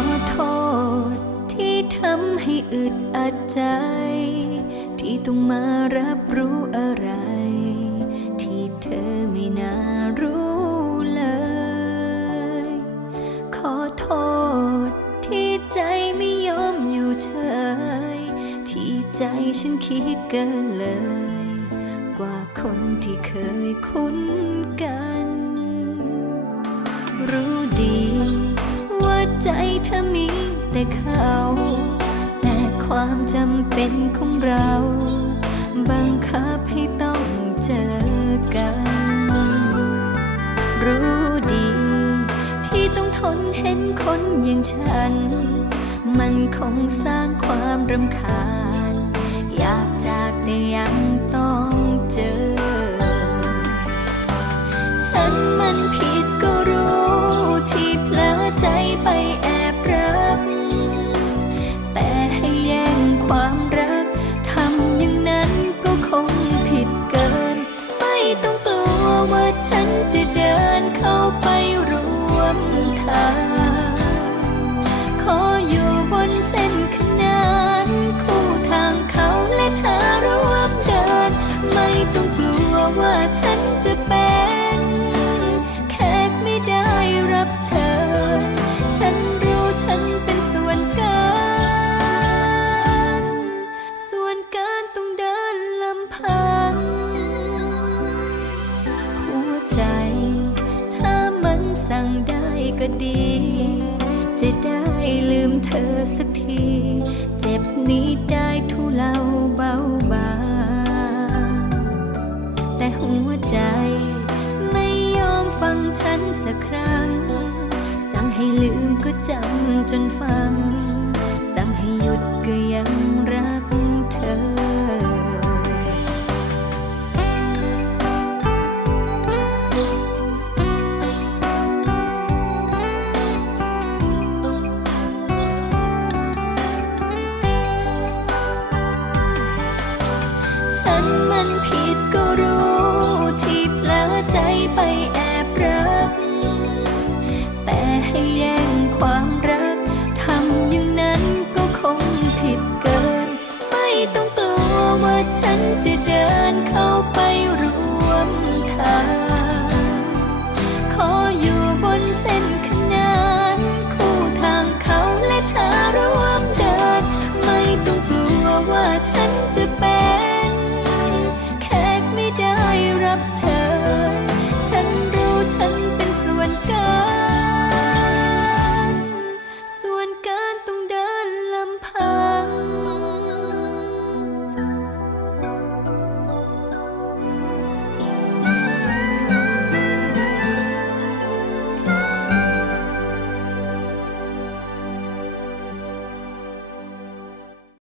อโทษ ที่ทำให้อึดอัดใจ ที่ต้องมารับรู้อะไร ที่เธอไม่น่ารู้เลย ขอโทษ ที่ใจไม่ยอมอยู่เฉย ที่ใจฉันคิดเกินเลย กว่าคนที่เคยคุ้นกัน รู้ดี ใจเธอมีแต่เขาแต่ความจำเป็นของเรา บังคับให้ต้องเจอกัน รู้ดี ที่ต้องทนเห็นคนอย่างฉัน มันคงสร้างความรำคาญ อยากจากแต่ยังต้องเจอ ฉันมันผิด ก็ดี จะได้ลืมเธอสักที เจ็บนี้ได้ทุเลาเบาบางแต่หัวใจ ไม่ยอมฟังฉันสักครั้ง สั่งให้ลืมก็จำจนฟัง สั่งให้หยุดก็ยัง ไปแอบรัก แต่ให้แย่งความรัก ทำอย่างนั้นก็คงผิดเกิน ไม่ต้องกลัวว่าฉันจะ